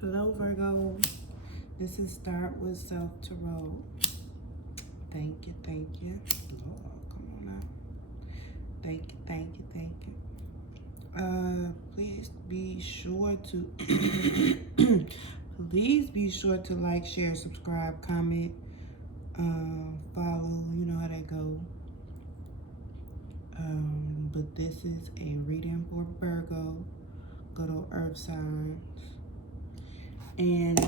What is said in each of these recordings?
Hello, Virgo. This is Start With Self Tarot. Thank you, thank you. Lord, come on now. Thank you, thank you, thank you. Please be sure to please be sure to like, share, subscribe, comment, follow. You know how that go. But this is a reading for Virgo, good old earth signs. And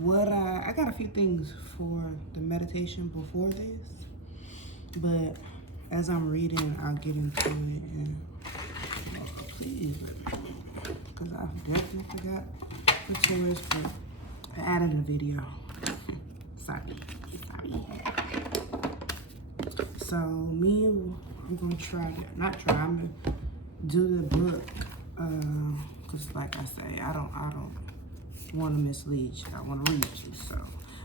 what I got a few things for the meditation before this, but as I'm reading, I'll get into it. And please, because I definitely forgot the choice, but I added a video. Sorry. So I'm gonna try to I'm gonna do the book, cause like I say, I don't want to mislead you. I want to read you, so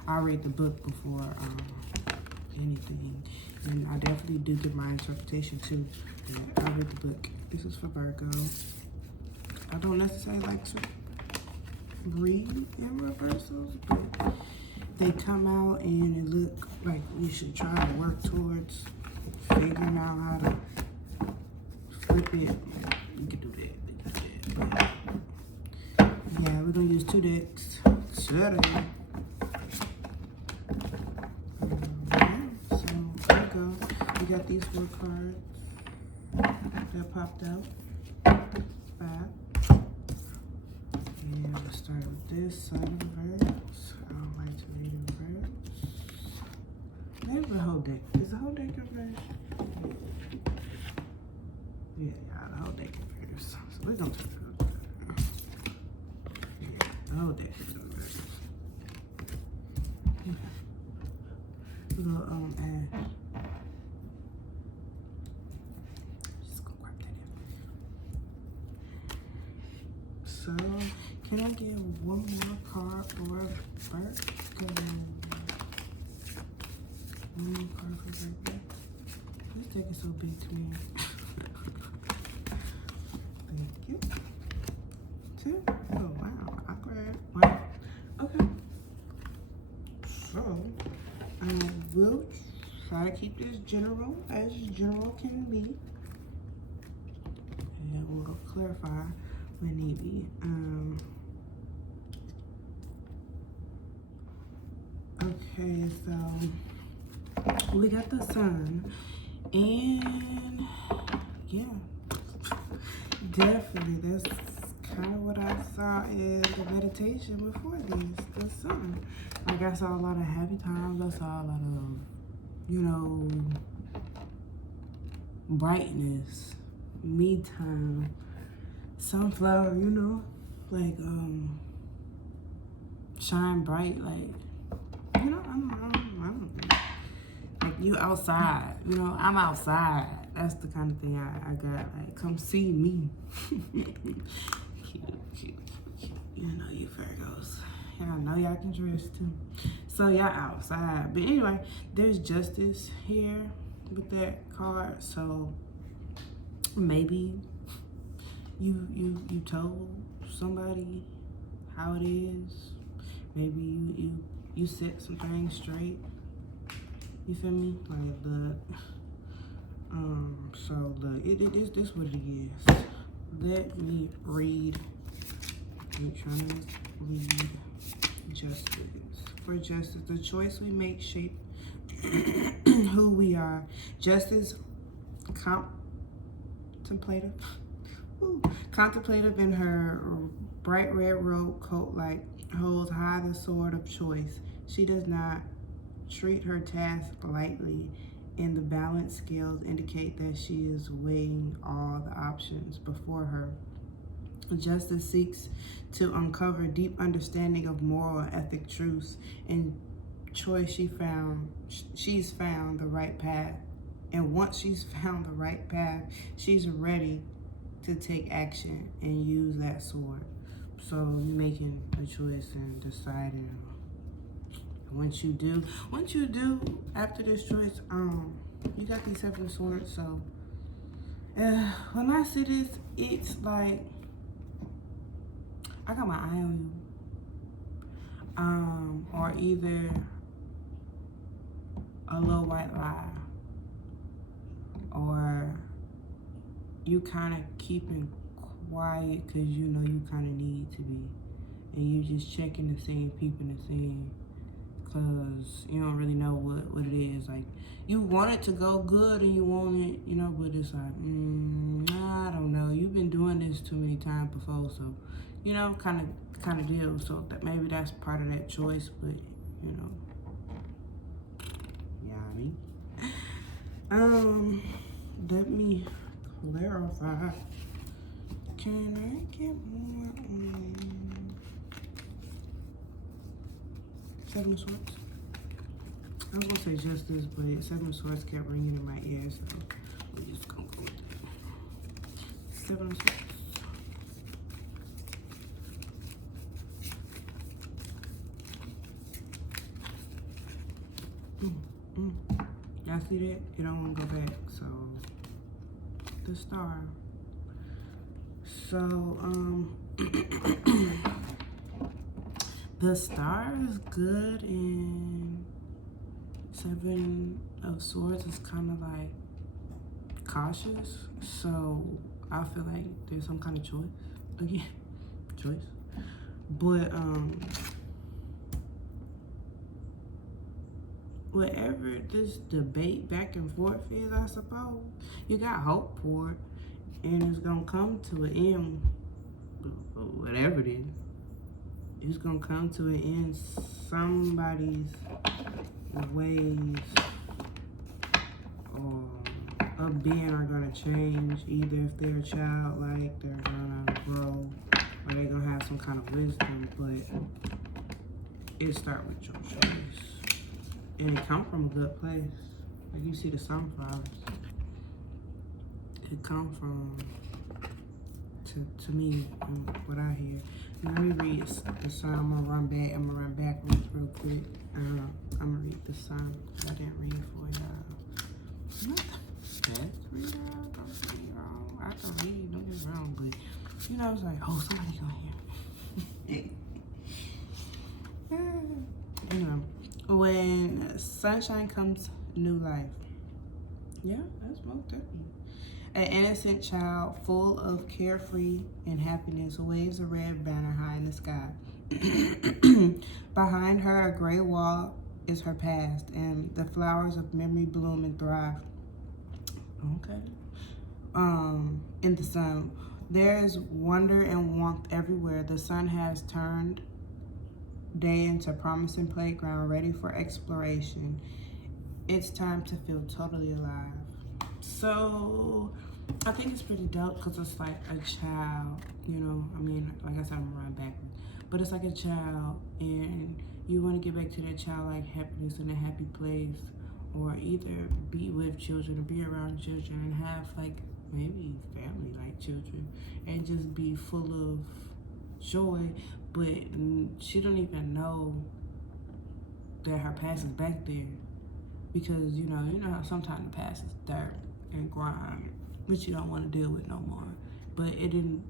I read the book before anything, and I definitely do get my interpretation too. I read the book. This is for Virgo. I don't necessarily like to read in reversals, but they come out and it look like we should try to work towards figuring out how to flip it. We can do that. Yeah, we're gonna use 2 decks today. So there we go. We got these 4 cards that popped out. 5. And we'll start with this side of the verse. I don't like to read in verse. There's the whole deck. Is the whole deck in verse? Yeah, the whole deck in verse. So we're gonna take it. Oh, there. Okay. We're gonna add. Just gonna wipe that in. So, can I get one more card for first? One more card for birthday. This deck is so big to me. Thank you. 2. Oh wow, awkward. Wow. Okay. So I will try to keep this general as general can be. And we'll clarify when need be. Okay, so we got the sun, and yeah, definitely that's kind of what I saw in the meditation before this, the sun. Like I saw a lot of happy times. I saw a lot of, brightness, me time, sunflower, like shine bright, like, I'm like you outside, I'm outside. That's the kind of thing I got, like, come see me. Cute. You Virgos. Y'all know y'all can dress too. So y'all outside. But anyway, there's justice here with that card. So maybe you told somebody how it is. Maybe you set some things straight. You feel me? Like, but so look, it is this what it is. Let me read. I'm trying to read justice. For justice, the choice we make shape who we are. Justice, contemplative in her bright red robe coat, like holds high the sword of choice. She does not treat her task lightly, and the balance scales indicate that she is weighing all the options before her. Justice seeks to uncover deep understanding of moral and ethic truths. In choice, she's found the right path. And once she's found the right path, she's ready to take action and use that sword. So you're making a choice and deciding. Once you do, after this choice, you got these 7 swords. So when I see this, it's like I got my eye on you. Or either a little white lie, or you kind of keeping quiet because you know you kind of need to be, and you just checking the scene, peeping the scene, because you don't really know what it is. Like, you want it to go good and you want it, you know, but it's like, I don't know. You've been doing this too many times before, so, you know, kind of deal. So that maybe that's part of that choice, but, you know, yeah, let me clarify. Can I get more Seven of Swords? I was gonna say Justice, but Seven of Swords kept ringing in my ear, so we're just gonna go with that. Seven of Swords. Y'all see that? You don't want to go back, so the Star. So, the Star is good, and Seven of Swords is kind of like cautious. So I feel like there's some kind of choice again, but whatever this debate back and forth is, I suppose you got hope for it, and it's gonna come to an end. Whatever it is, it's gonna come to an end. Somebody's ways of being are gonna change. Either if they're childlike, they're gonna grow, or they're gonna have some kind of wisdom. But it starts with your choice, and it come from a good place. Like, you see the sunflowers, it come from, to me, what I hear. Let me read the sign. I'm gonna run backwards real quick. I'm gonna read the sign I didn't read for y'all. Not the best reader. Don't get me wrong. I can read, don't get me wrong, but you know, I was like, oh, somebody gonna hear. Anyway, when sunshine comes new life. Yeah, that's most definitely. An innocent child full of carefree and happiness waves a red banner high in the sky. Behind her, a gray wall is her past, and the flowers of memory bloom and thrive. Okay. In the sun, there is wonder and warmth everywhere. The sun has turned day into a promising playground ready for exploration. It's time to feel totally alive. So I think it's pretty dope because it's like a child, you know. I mean, like I said, I'm running backwards, but it's like a child, and you want to get back to that childlike happiness in a happy place, or either be with children or be around children and have like maybe family like children and just be full of joy. But she don't even know that her past is back there, because you know how sometimes the past is dirt and grime, which you don't want to deal with no more. But it didn't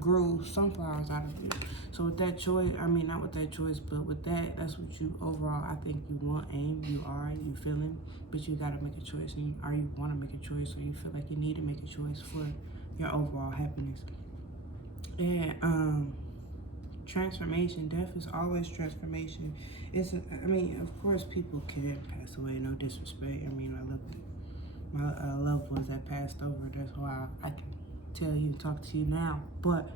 grow sunflowers out of it. So with that choice, I mean, not with that choice, but with that, that's what you overall, I think you want, aim, you are, you feeling, but you gotta make a choice, and you want to make a choice, or you feel like you need to make a choice for your overall happiness. And transformation, death is always transformation. I mean, of course, people can pass away, no disrespect. I mean, I love my loved ones that passed over. That's why I can tell you and talk to you now. But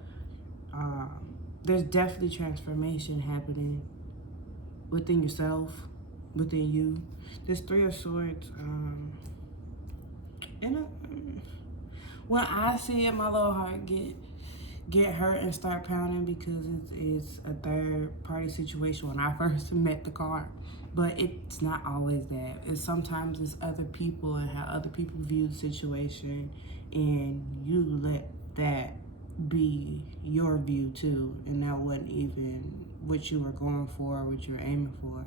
there's definitely transformation happening within yourself, within you. This Three of Swords, when I see it, my little heart get hurt and start pounding, because it's a third party situation when I first met the card. But it's not always that. Sometimes it's other people and how other people view the situation, and you let that be your view too, and that wasn't even what you were going for or what you were aiming for.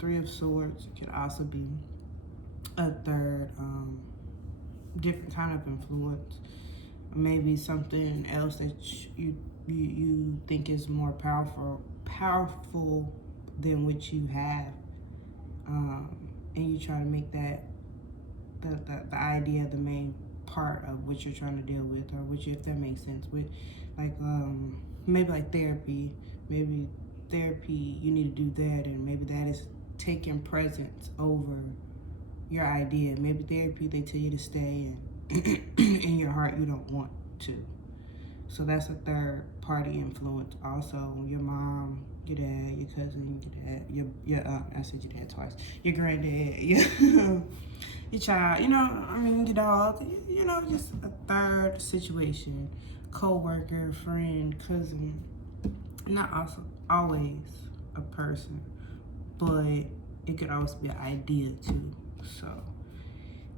Three of Swords could also be a third different kind of influence. maybe something else that you think is more powerful than what you have, and you try to make that the idea the main part of what you're trying to deal with, or which, if that makes sense, with like maybe like therapy. Maybe therapy, you need to do that, and maybe that is taking precedence over your idea. Maybe therapy, they tell you to stay, and in your heart you don't want to. So that's a third party influence. Also, your mom, your dad, your cousin, your I said your dad twice. Your granddad, your child. Your dog. Just a third situation. Co-worker, friend, cousin. Not also always a person, but it could also be an idea too. So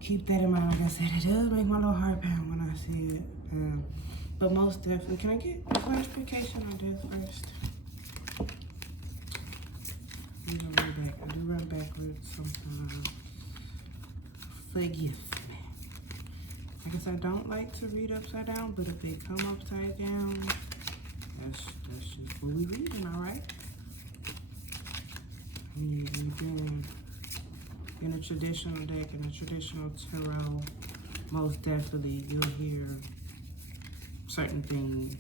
keep that in mind. Like I said, it does make my little heart pound when I see it. But most definitely, can I get clarification on this first? I'm gonna run back. I do run backwards sometimes. Forgive me. I guess I don't like to read upside down, but if they come upside down, that's just what we reading, all right? We've been in a traditional deck, in a traditional tarot. Most definitely, you'll hear certain things,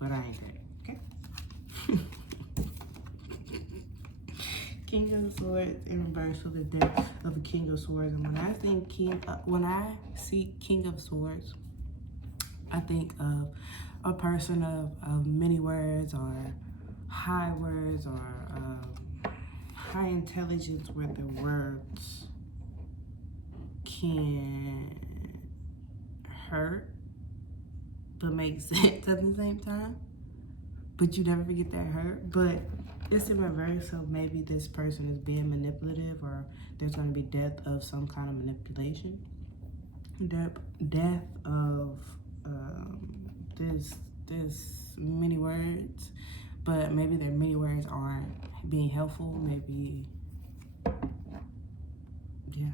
but I ain't that, okay? King of Swords in reverse, so the deck of a King of Swords. And when I see King of Swords, I think of a person of many words, or high words, or high intelligence, where the words can hurt but make sense at the same time, but you never forget that hurt. But it's in reverse, so maybe this person is being manipulative, or there's going to be death of some kind of manipulation, death of this many words, but maybe their many words aren't being helpful. Maybe, yeah,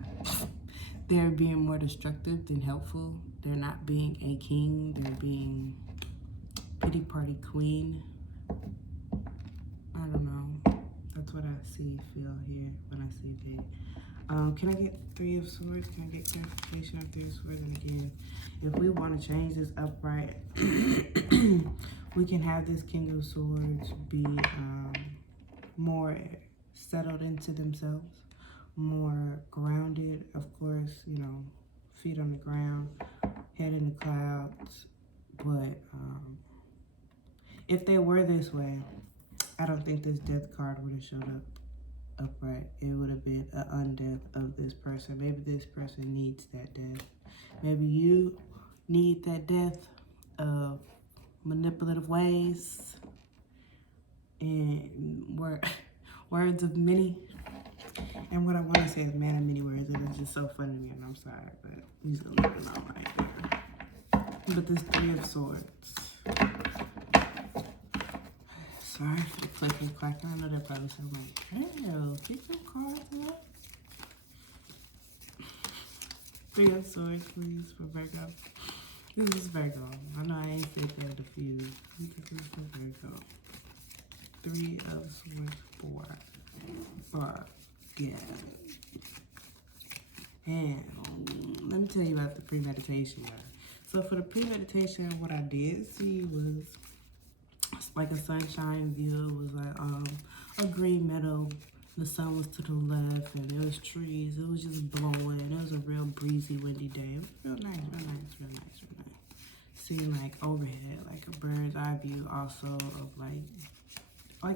they're being more destructive than helpful. They're not being a king, they're being pity party queen. I don't know. That's what I feel here when I see that. Can I get Three of Swords? Can I get clarification of Three of Swords? And again, if we want to change this upright, we can have this King of Swords be more settled into themselves, more grounded, of course, feet on the ground, head in the clouds. But if they were this way, I don't think this death card would have showed up upright. It would have been an undeath of this person. Maybe this person needs that death. Maybe you need that death of manipulative ways and words of many. And what I want to say is man of many words. And it's just so funny to me, and I'm sorry, but he's a little bit all right there. But this Three of Swords. Sorry for the click and clack. I know that probably sounds like, hell, keep them cards up. Three of Swords, please, for Virgo. This is Virgo. I know I ain't said that diffused. This is for Virgo. Three of Swords, four. Yeah. And let me tell you about the premeditation. So for the premeditation, what I did see was like a sunshine view. It was like a green meadow. The sun was to the left, and there was trees. It was just blowing. It was a real breezy, windy day. It was real nice, real nice, real nice, real nice. Seeing like overhead, like a bird's eye view, also of like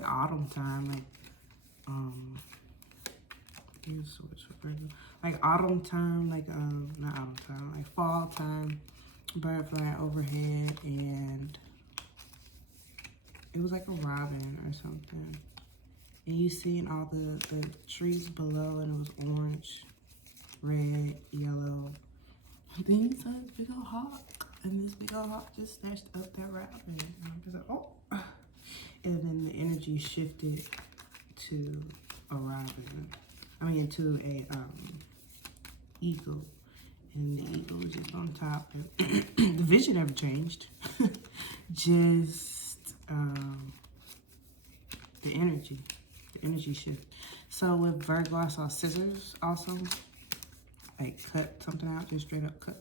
autumn time, like autumn time, like not autumn time, like fall time, bird flying overhead, and it was like a robin or something. And you seen all the trees below, and it was orange, red, yellow. And then you saw this big old hawk, and this big old hawk just snatched up that robin. And I was like, oh. And then the energy shifted to a robin. To a eagle. And the eagle is just on top. The vision never changed. Just the energy shift. So with Virgo, I saw scissors also. Like cut something out, just straight up cut.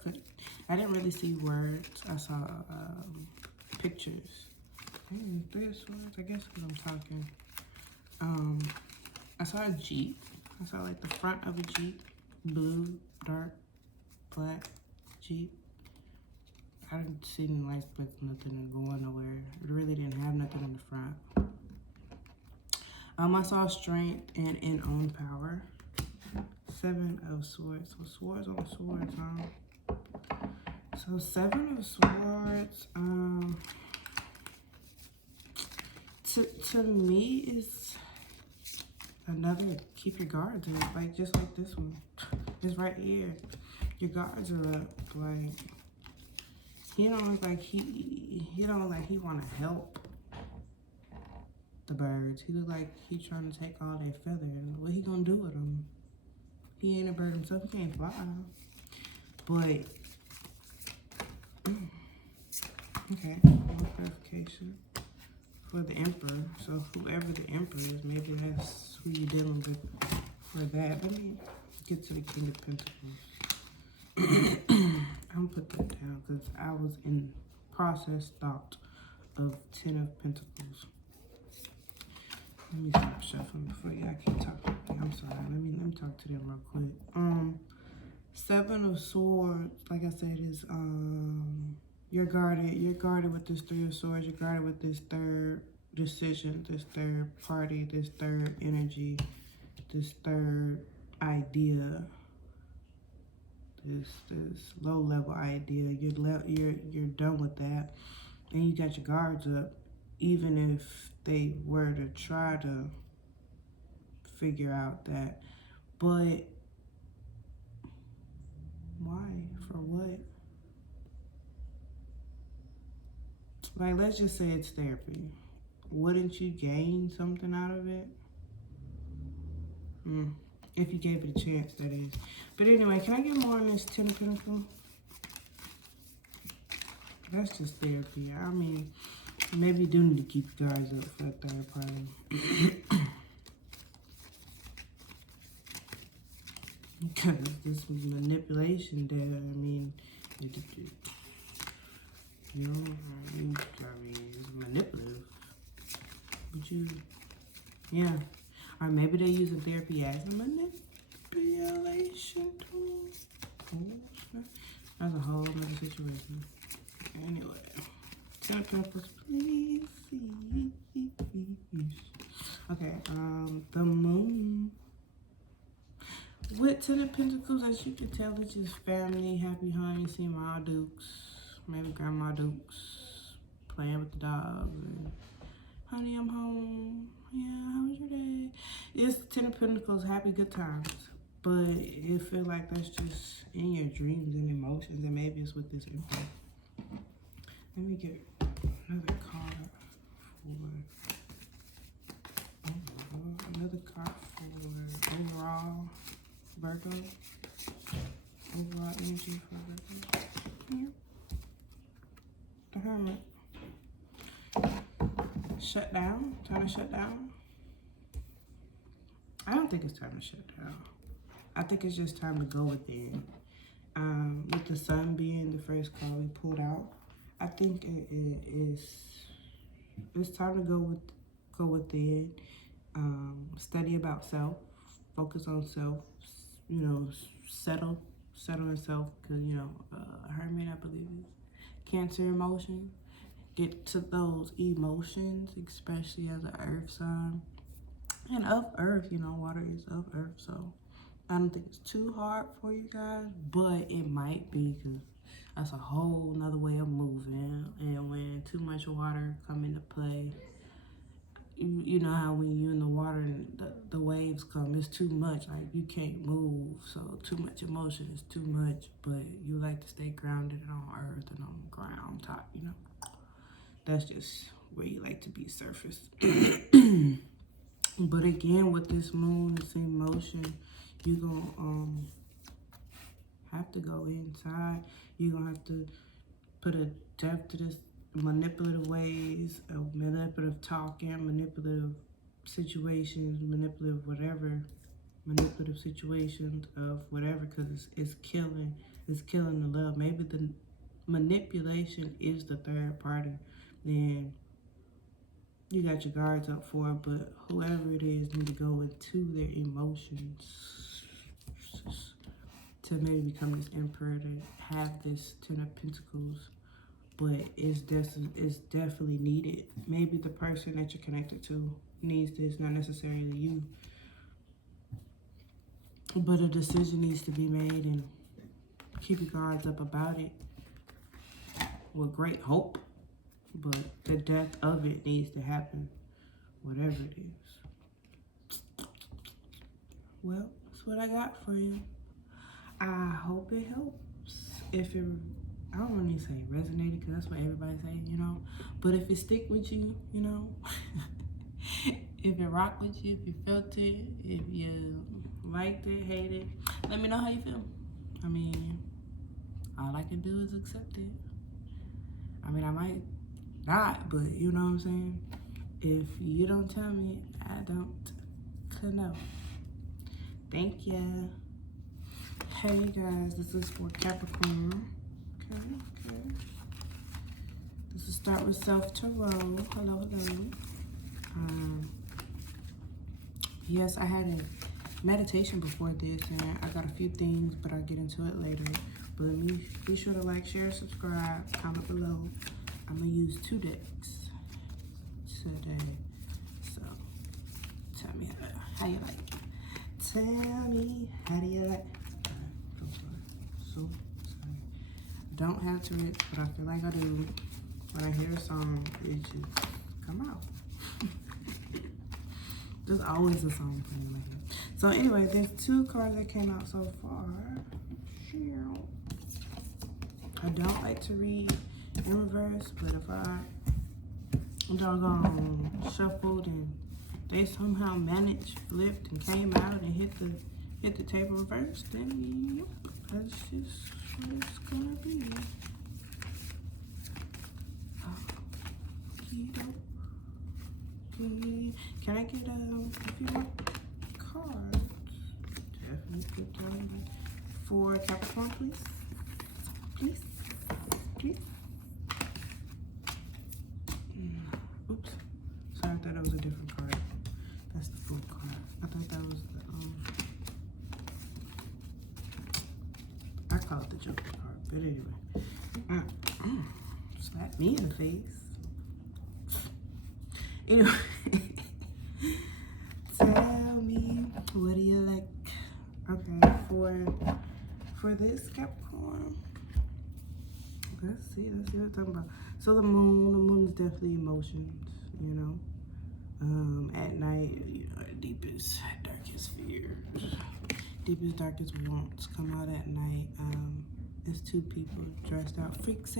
I didn't really see words. I saw pictures. Three of Swords, I guess because I'm talking. I saw a Jeep. I saw like the front of a Jeep. Blue, dark, black Jeep. I didn't see any lights, but nothing going nowhere. It really didn't have nothing in the front. I saw strength and in own power. 7 of Swords. So swords on swords, So 7 of Swords, to me is another keep your guards up, like just like this one. It's right here. Your guards are up. Like he don't look like he don't look like he wanna help the birds. He look like he trying to take all their feathers. What he gonna do with them? He ain't a bird himself, he can't fly. But okay, more clarification for the Emperor. So whoever the Emperor is, maybe that's who you're dealing with for that. Let me get to the King of Pentacles. I'm gonna put that down because I was in process thought of 10 of Pentacles. Let me stop shuffling before y'all keep talking. I'm sorry. Let me talk to them real quick. 7 of Swords, like I said, is you're guarded. You're guarded with this 3 of Swords. You're guarded with this third decision, this third party, this third energy, this third idea, this low level idea. You're done with that, and you got your guards up. Even if they were to try to figure out that, but why? For what? Like, let's just say it's therapy. Wouldn't you gain something out of it? If you gave it a chance, that is. But anyway, can I get more on this 10 of Pentacles? That's just therapy. I mean, maybe you do need to keep your guys up for a third party. Because this manipulation there, I mean, it's manipulative. But yeah. Or maybe they're using therapy as a manipulation tool. That's a whole other situation. Anyway, 10 of Pentacles, please. Okay, the Moon. With 10 of Pentacles, as you can tell, it's just family, happy home. You see Ma Dukes, maybe Grandma Dukes, playing with the dogs. And, honey, I'm home. Yeah, how was your day? It's 10 of Pentacles, happy, good times. But it feels like that's just in your dreams and emotions, and maybe it's with this info. Let me get another card for overall Virgo. Overall energy for Virgo. Here. The Hermit. Shut down? Time to shut down? I don't think it's time to shut down. I think it's just time to go within. With the Sun being the first card we pulled out, I think it's time to go within. Study about self, focus on self. Settle in self. Cause Hermit, I believe, is Cancer emotion. Get to those emotions, especially as an Earth sign. And of Earth, water is of Earth, so I don't think it's too hard for you guys, but it might be, because that's a whole nother way of moving. And when too much water come into play, you know how when you're in the water and the waves come, it's too much, like you can't move, so too much emotion is too much, but you like to stay grounded on Earth and on the ground top, That's just where you like to be surface. But again, with this moon, this emotion, you're gonna have to go inside. You're going to have to put a depth to this manipulative ways, of manipulative talking, manipulative situations, manipulative whatever, manipulative situations of whatever, because it's killing the love. Maybe the manipulation is the third party, then you got your guards up for it, but whoever it is need to go into their emotions to maybe become this emperor, to have this Ten of Pentacles. But it's definitely needed. Maybe the person that you're connected to needs this, not necessarily you. But a decision needs to be made, and keep your guards up about it with great hope. But the death of it needs to happen, whatever it is. Well, that's what I got for you. I hope it helps. If it, I don't want to say resonated, because that's what everybody say, you know. But if it stick with you, you know, if it rocked with you, if you felt it, if you liked it, hated it, let me know how you feel. I mean, all I can do is accept it. I mean, I might not, but you know what I'm saying? If you don't tell me, I don't know. Thank you. Hey guys, this is for Capricorn. Okay. This is Start With Self Tarot. Hello. Yes, I had a meditation before this, and I got a few things, but I'll get into it later. But be sure to like, share, subscribe, comment below. I'm gonna use 2 decks today. So tell me how you like it. Tell me how do you like it. So sorry. Don't have to it, but I feel like I do. When I hear a song, it just come out. There's always a song playing in my head. So anyway, there's 2 cards that came out so far. I don't like to read in reverse, but if I doggone shuffled and they somehow managed, flipped, and came out and hit the table reverse, then yep, that's just what it's gonna be. Can I get a few more cards? Definitely put down for Capricorn, please. Oops. Sorry, I thought that was a different card. That's the full card. I thought that was the I call it the Joker card, but anyway. Slap me in the face. Anyway. Tell me, what do you like? Okay, for this Capricorn. Let's see what I'm talking about. So the moon is definitely emotions, you know. At night, you know, the deepest, darkest fears, deepest, darkest wants come out at night. It's 2 people dressed out. Freaks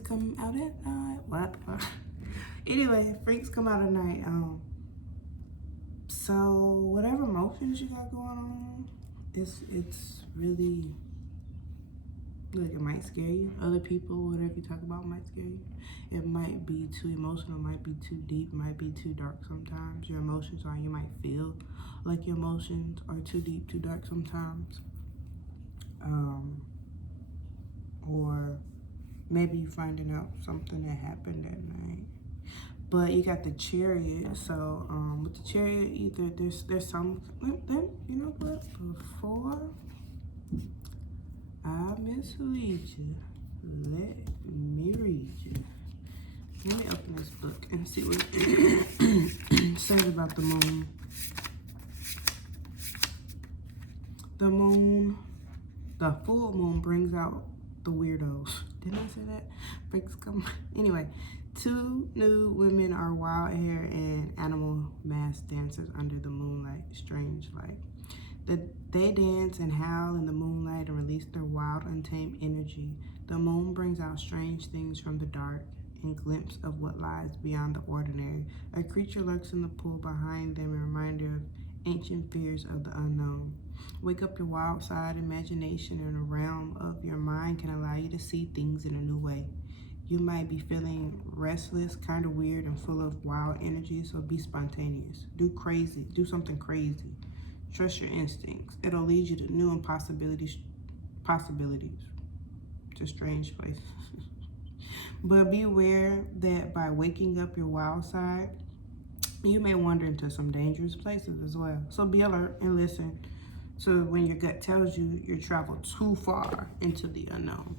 come out at night. What? Anyway, freaks come out at night. So whatever emotions you got going on, it's really, look, it might scare you. Other people, whatever you talk about might scare you. It might be too emotional, might be too deep, might be too dark sometimes. Your emotions are, you might feel like your emotions are too deep, too dark sometimes. Or maybe you finding out something that happened that night. But you got the Chariot, so with the Chariot, either there's some, you know what, before I mislead you, let me read you. Let me open this book and see what it says about the moon. The moon, the full moon brings out the weirdos. Didn't I say that? Breaks come. Anyway, 2 nude women are wild hair and animal mask dancers under the moonlight. Strange light. They dance and howl in the moonlight and release their wild, untamed energy. The moon brings out strange things from the dark and glimpse of what lies beyond the ordinary. A creature lurks in the pool behind them, a reminder of ancient fears of the unknown. Wake up your wild side. Imagination in a realm of your mind can allow you to see things in a new way. You might be feeling restless, kind of weird, and full of wild energy, so be spontaneous. Do something crazy. Trust your instincts. It'll lead you to new and possibilities to strange places. But be aware that by waking up your wild side, you may wander into some dangerous places as well. So be alert and listen to when your gut tells you you're traveled too far into the unknown.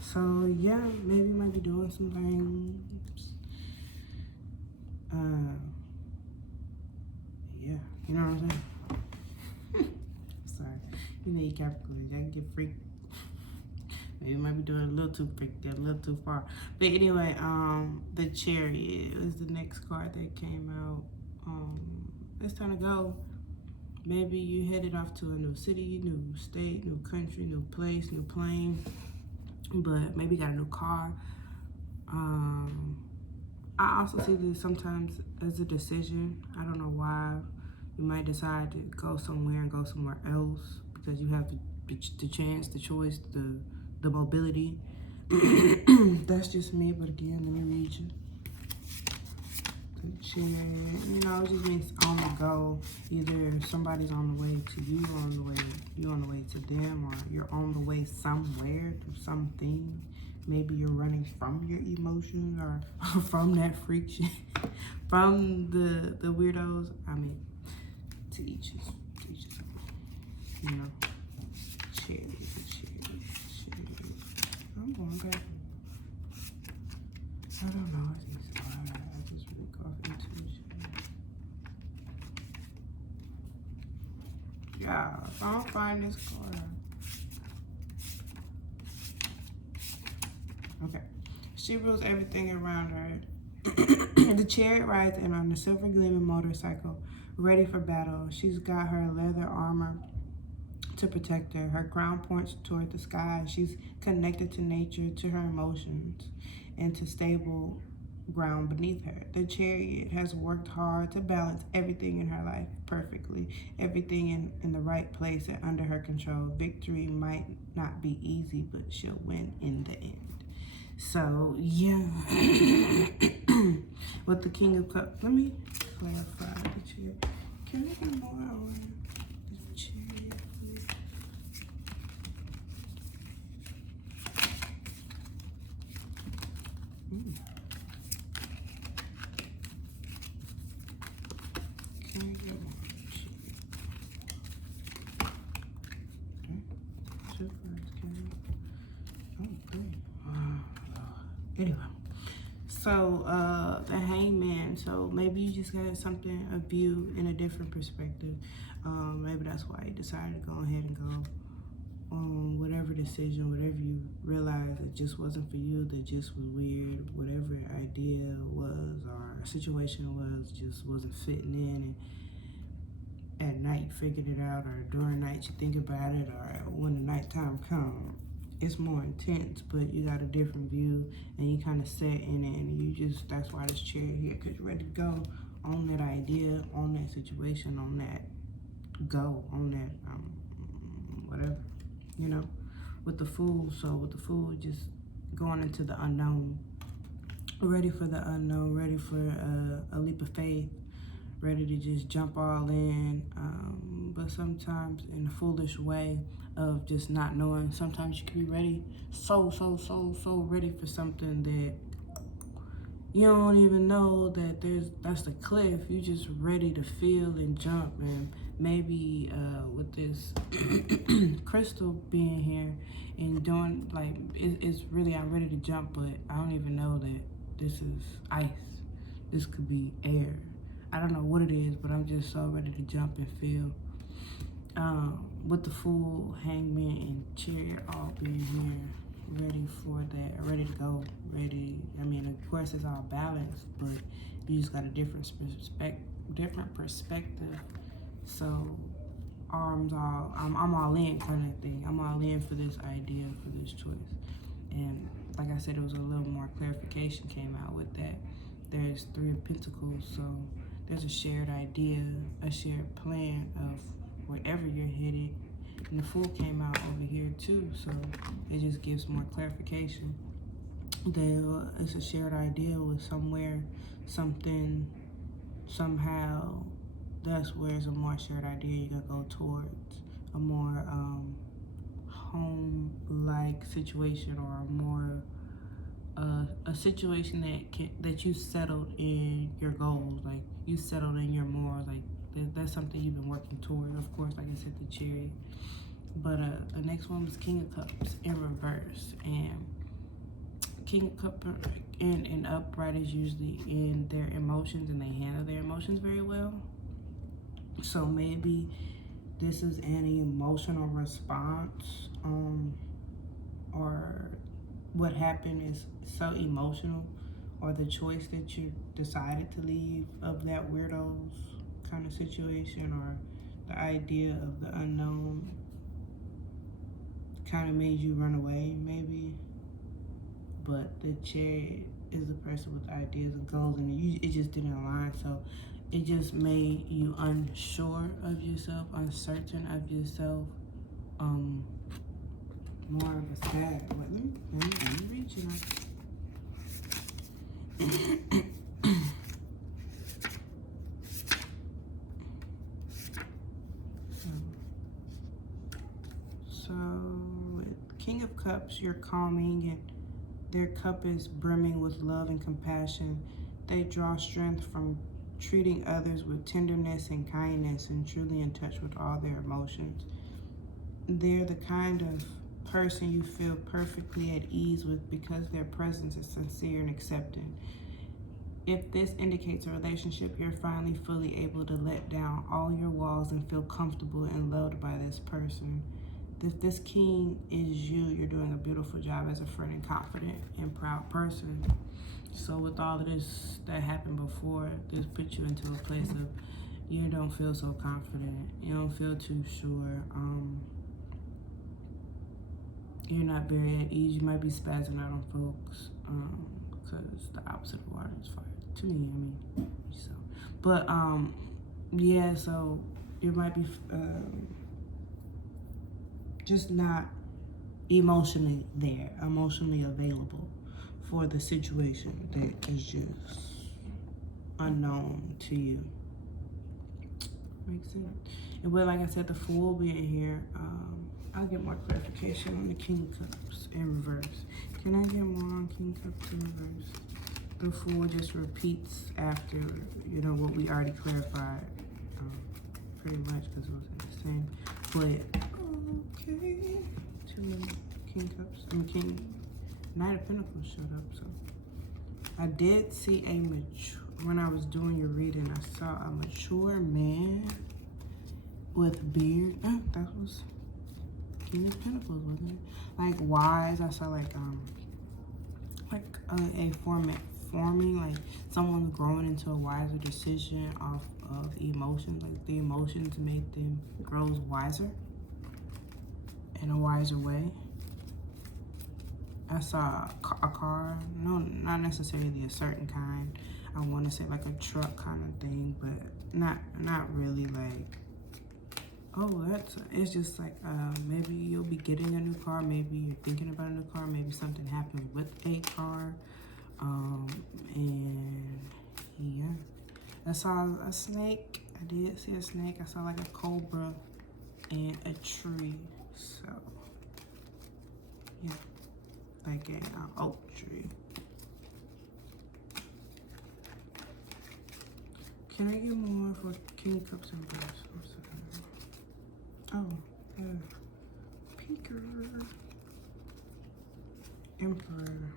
So yeah, maybe you might be doing some things. Yeah, you know what I'm saying? Sorry, you know you Capricorn, I can get freaked. Maybe you might be doing a little too freaked, a little too far. But anyway, the Chariot is the next card that came out. It's time to go. Maybe you headed off to a new city, new state, new country, new place, new plane. But maybe got a new car. I also see this sometimes as a decision. I don't know why. You might decide to go somewhere and go somewhere else because you have the chance, the choice, the mobility. That's just me, but again, let me read you. The Chariot, you know, it just means on the go. Either somebody's on the way to you, you're on the way to them, or you're on the way somewhere to something. Maybe you're running from your emotions or from that freak shit, from the weirdos. I mean, to each his own, you know. Chariot. I'm going back. I don't know. I just really go off intuition. Yeah, I don't find this card. Okay. She rules everything around her. The Chariot rides in on a silver gleaming motorcycle, ready for battle. She's got her leather armor to protect her. Her crown points toward the sky. She's connected to nature, to her emotions, and to stable ground beneath her. The Chariot has worked hard to balance everything in her life perfectly, everything in the right place and under her control. Victory might not be easy, but she'll win in the end. So, yeah. With the King of Cups, let me clarify the Chariot. Can I get more on the Chariot, please? Can I get more? Okay. Two cards, can I? Oh, great. Anyway, so the Hangman. So maybe you just got something, a view in a different perspective. Maybe that's why you decided to go ahead and go on whatever decision, whatever you realized that just wasn't for you, that just was weird, whatever idea was or situation was, just wasn't fitting in. And at night you figured it out, or during night you think about it, or when the nighttime comes, it's more intense, but you got a different view and you kind of set in it, and you just, that's why this Chariot here, because you're ready to go on that idea, on that situation, on that go, on that whatever, you know. With the Fool, so with the Fool, just going into the unknown, ready for the unknown, ready for a leap of faith, ready to just jump all in, but sometimes in a foolish way of just not knowing. Sometimes you can be ready, so ready for something that you don't even know that that's the cliff. You just ready to feel and jump. And maybe with this crystal being here and doing, like, it's really, I'm ready to jump, but I don't even know that this is ice. This could be air. I don't know what it is, but I'm just so ready to jump and feel. With the Fool, Hangman, and Chariot all being here, ready for that, ready to go, ready. I mean, of course, it's all balanced, but you just got a different perspective. So, I'm all in kind of thing. I'm all in for this idea, for this choice. And like I said, it was a little more clarification came out with that. There's 3 of Pentacles, so there's a shared idea, a shared plan of wherever you're headed. And the Fool came out over here too, so it just gives more clarification. It's a shared idea with somewhere, something, somehow. That's where it's a more shared idea you can go towards, a more home-like situation, or a more a situation that you settled in your goals, like you settled in your morals, like that's something you've been working toward. Of course, like I said, the Chariot. But the next one was King of Cups in reverse, and King of Cups in upright is usually in their emotions, and they handle their emotions very well. So maybe this is an emotional response, or what happened is so emotional, or the choice that you decided to leave of that weirdo's kind of situation, or the idea of the unknown kind of made you run away, maybe. But the Chariot is a person with ideas and goals, and it just didn't align. So it just made you unsure of yourself, uncertain of yourself, more of a sad. Let me read you. So with King of Cups, you're calming, and their cup is brimming with love and compassion. They draw strength from treating others with tenderness and kindness, and truly in touch with all their emotions. They're the kind of person you feel perfectly at ease with because their presence is sincere and accepting. If this indicates a relationship, you're finally fully able to let down all your walls and feel comfortable and loved by this person. If this king is you, you're doing a beautiful job as a friend and confident and proud person. So with all of this that happened before, this puts you into a place of you don't feel so confident, you don't feel too sure, you're not very at ease, you might be spazzing out on folks, because the opposite of water is fire. To me, I mean, so. But, yeah, so you might be just not emotionally there, emotionally available for the situation that is just unknown to you. Makes sense. And well, like I said, the Fool being here, I'll get more clarification on the King of Cups in reverse. Can I get more on King of Cups in reverse? The Fool just repeats after, you know, what we already clarified, pretty much, because it was the same. But, okay. Two King Cups, Knight of Pentacles showed up, so. I did see when I was doing your reading, I saw a mature man with beard. Oh, that was King of Pentacles, wasn't it? Like wise. I saw like a forming, like someone growing into a wiser decision off of emotions. Like the emotions made them grow wiser in a wiser way. I saw a car, no, not necessarily a certain kind. I want to say like a truck kind of thing, but not really like, oh, it's just like, maybe you'll be getting a new car, maybe you're thinking about a new car, maybe something happened with a car, and yeah. I saw a snake, I did see a snake, I saw like a cobra and a tree, so, yeah, like an oak tree. Can I get more for King of Cups and Reverse? Oh, yeah. Peeker. Emperor.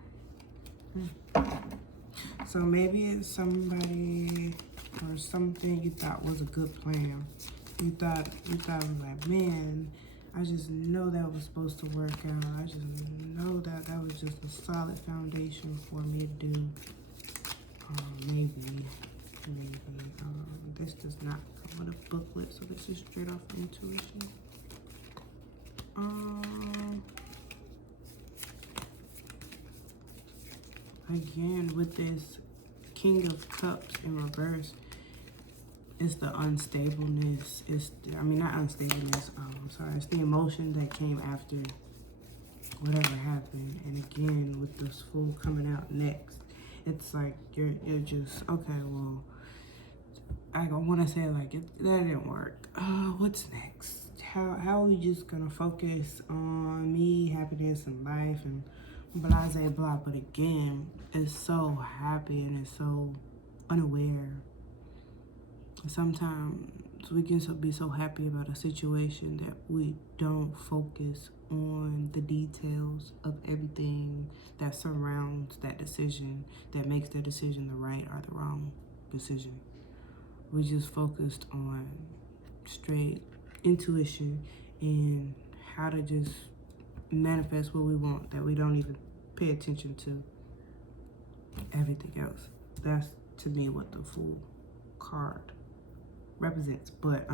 So maybe it's somebody or something you thought was a good plan. You thought was like, man, I just know that was supposed to work out. I just know that was just a solid foundation for me to do. Maybe. This does not come with a booklet, so this is straight off intuition. Again, with this King of Cups in reverse, It's the unstableness. Not unstableness. I'm sorry. It's the emotion that came after whatever happened. And again, with this Fool coming out next, it's like you're just, okay, well, I don't want to say like that didn't work. What's next? How are we just gonna focus on me, happiness, and life, and blah blah blah? But again, it's so happy and it's so unaware. Sometimes we can be so happy about a situation that we don't focus on the details of everything that surrounds that decision, that makes that decision the right or the wrong decision. We just focused on straight intuition and how to just manifest what we want, that we don't even pay attention to everything else. That's, to me, what the Fool card represents. But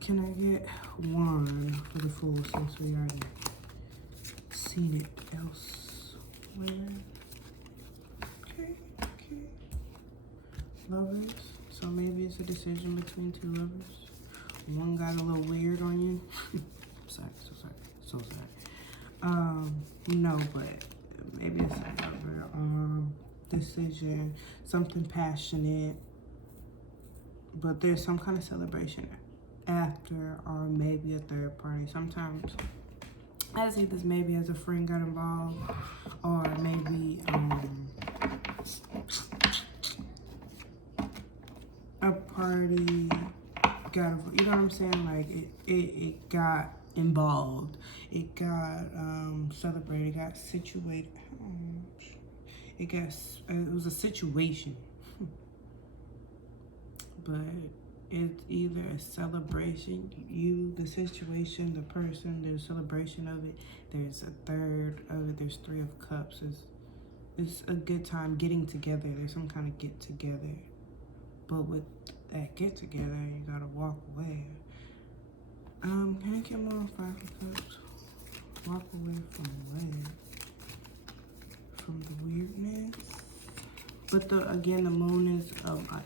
can I get one for the Fool, since we already seen it elsewhere? Okay. Lovers. So maybe it's a decision between two lovers. One got a little weird on you. So sad. No, but maybe it's a lover. Decision, something passionate, but there's some kind of celebration after, or maybe a third party. Sometimes I see this maybe as a friend got involved, or maybe a party got involved. You know what I'm saying? Like it got involved. It got celebrated. Got situated. It was a situation. But it's either a celebration, the situation, the person, there's a celebration of it, there's a third of it, there's Three of Cups. It's a good time getting together. There's some kind of get together. But with that get together, you gotta walk away. Can I get more Five of Cups? Walk away from what? From the weirdness. But again, the Moon is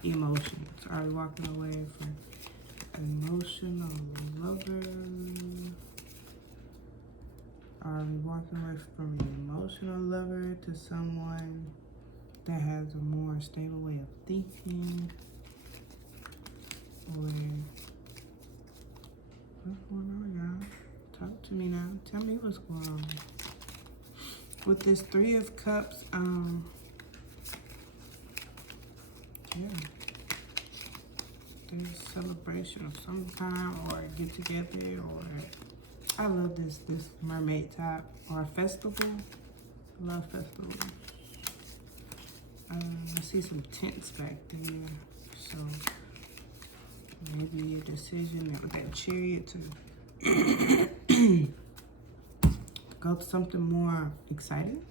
emotions. Are we walking away from emotional lover? Are we walking away from an emotional lover to someone that has a more stable way of thinking? Or what's going on, y'all? Talk to me now. Tell me what's going on. With this Three of Cups, yeah, there's celebration of some kind, or get together, or I love this mermaid top, or festival. I love festivals. I see some tents back there, so maybe a decision with that Chariot to go to something more exciting,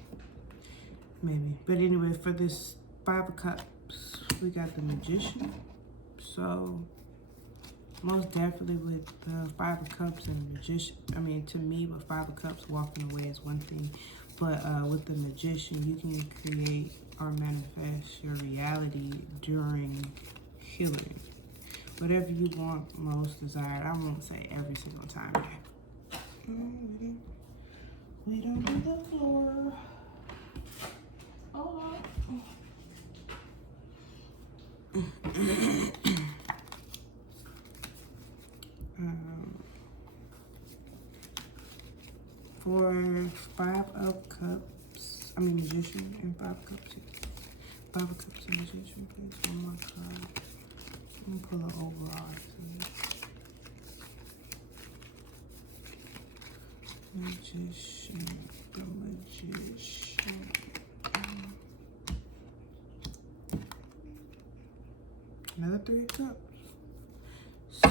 maybe. But anyway, for this Five of Cups, we got the Magician. So most definitely with the Five of Cups and Magician, to me, with Five of Cups, walking away is one thing. But with the Magician, you can create or manifest your reality during healing. Whatever you want most desired. I won't say every single time. We don't do the floor. Oh. For Five of Cups, Magician and Five of Cups. Five of Cups and Magician, please. One more card. I'm gonna pull an overall. Magician, the Magician. Another Three of Cups. So,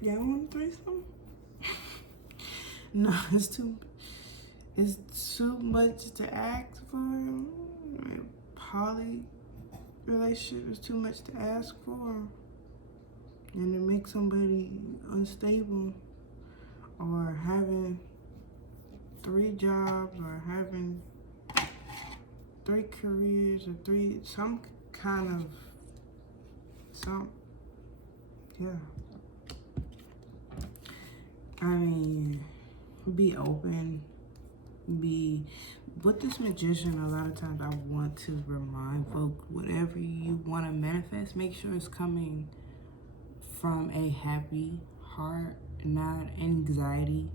y'all want a threesome? No, it's too much to ask for. Poly relationship is too much to ask for. And to make somebody unstable, or having 3 jobs, or having three careers or three, some kind of, yeah. I mean, be open, with this magician, a lot of times I want to remind folk, whatever you want to manifest, make sure it's coming from a happy heart, not anxiety,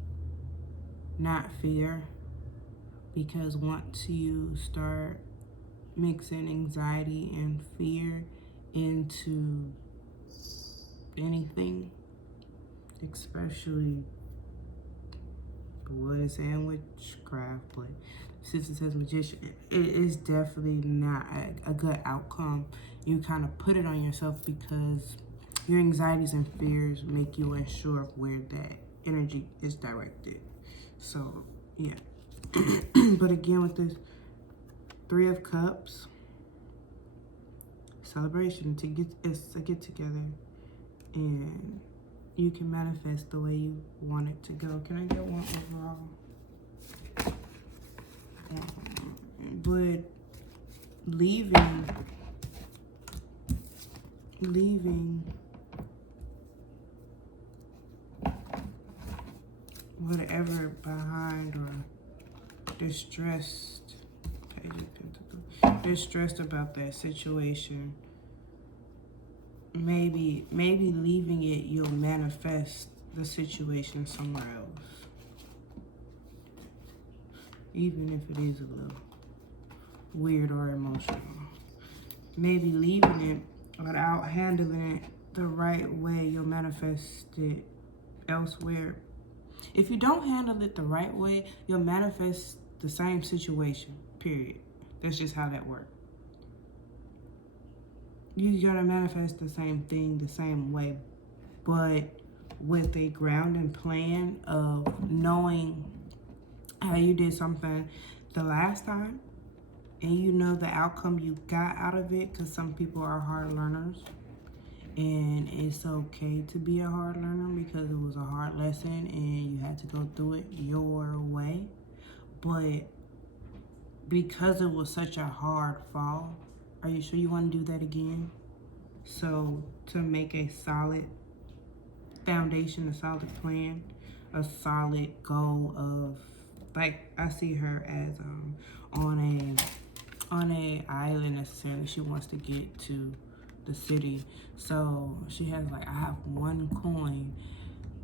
not fear. Because once you start mixing anxiety and fear into anything, especially what is saying witchcraft, but since it says magician, it is definitely not a good outcome. You kind of put it on yourself because your anxieties and fears make you unsure of where that energy is directed. So, yeah. But again, with this Three of Cups, celebration, it's a get together, and you can manifest the way you want it to go. Can I get one overall? But leaving whatever behind, or distressed, Page of Pentacles, distressed about that situation. Maybe leaving it, you'll manifest the situation somewhere else. Even if it is a little weird or emotional. Maybe leaving it without handling it the right way, you'll manifest it elsewhere. If you don't handle it the right way, you'll manifest the same situation, period. That's just how that works. You gotta manifest the same thing the same way, but with a grounding plan of knowing how you did something the last time, and you know the outcome you got out of it, because some people are hard learners, and it's okay to be a hard learner because it was a hard lesson and you had to go through it your way. But because it was such a hard fall, are you sure you want to do that again? So to make a solid foundation, a solid plan, a solid goal of, like, I see her as on a island necessarily. She wants to get to the city. So she has like, I have one coin.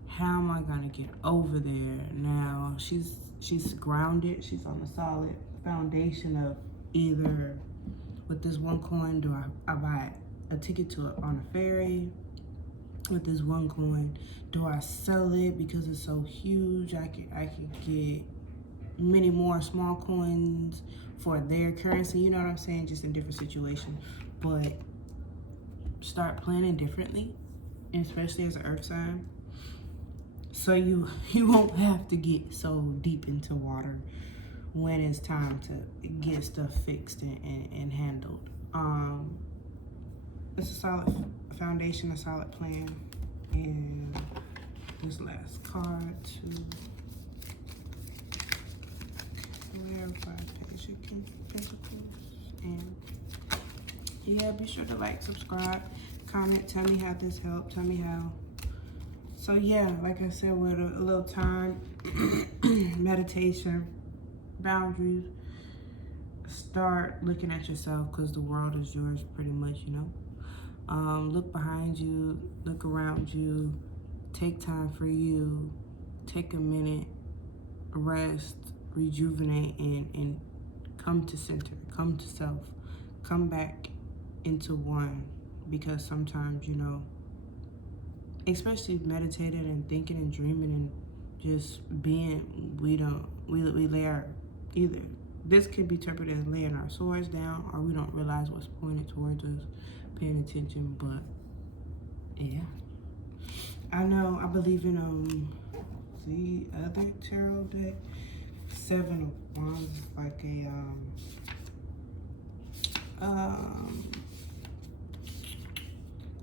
How am I gonna get over there? Now she's grounded. She's on a solid foundation of either, with this one coin, do I buy a ticket to on a ferry? With this one coin, do I sell it because it's so huge? I could get many more small coins for their currency. You know what I'm saying? Just in different situations. But start planning differently, especially as an earth sign. So you won't have to get so deep into water when it's time to get stuff fixed and handled. It's a solid foundation, a solid plan. And this last card to clarify Page of Pentacles. And yeah, be sure to like, subscribe, comment, tell me how this helped, tell me how. So yeah, like I said, with a little time, meditation, boundaries, start looking at yourself, because the world is yours pretty much, you know. Look behind you, look around you, take time for you, take a minute, rest, rejuvenate, and come to center, come to self, come back into one. Because sometimes, you know, especially meditating and thinking and dreaming and just being, we lay our, either this could be interpreted as laying our swords down, or we don't realize what's pointed towards us, paying attention. But yeah, I know, I believe in the other tarot deck, Seven of Wands, like a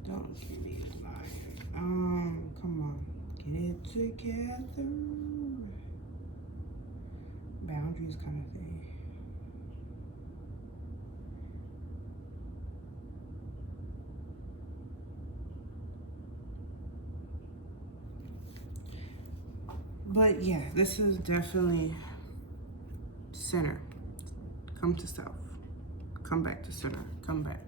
don't give me a liar. Come on, get it together. Boundaries kind of thing. But yeah, this is definitely center. Come to self. Come back to center. Come back.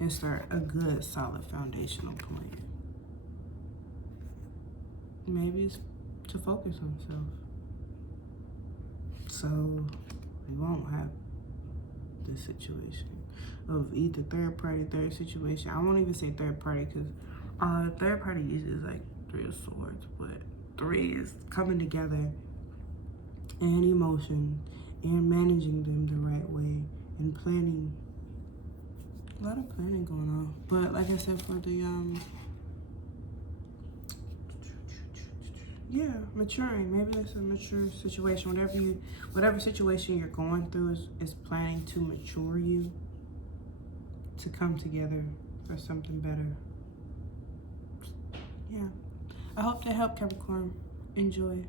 And start a good, solid foundational plan. Maybe it's to focus on self. So we won't have this situation of either third situation. I won't even say third party because third party usually is like 3 of swords, but 3 is coming together and emotion and managing them the right way and planning. A lot of planning going on. But like I said, for the yeah, maturing. Maybe it's a mature situation. Whatever situation you're going through is planning to mature you to come together for something better. Yeah. I hope that helped, Capricorn. Enjoy.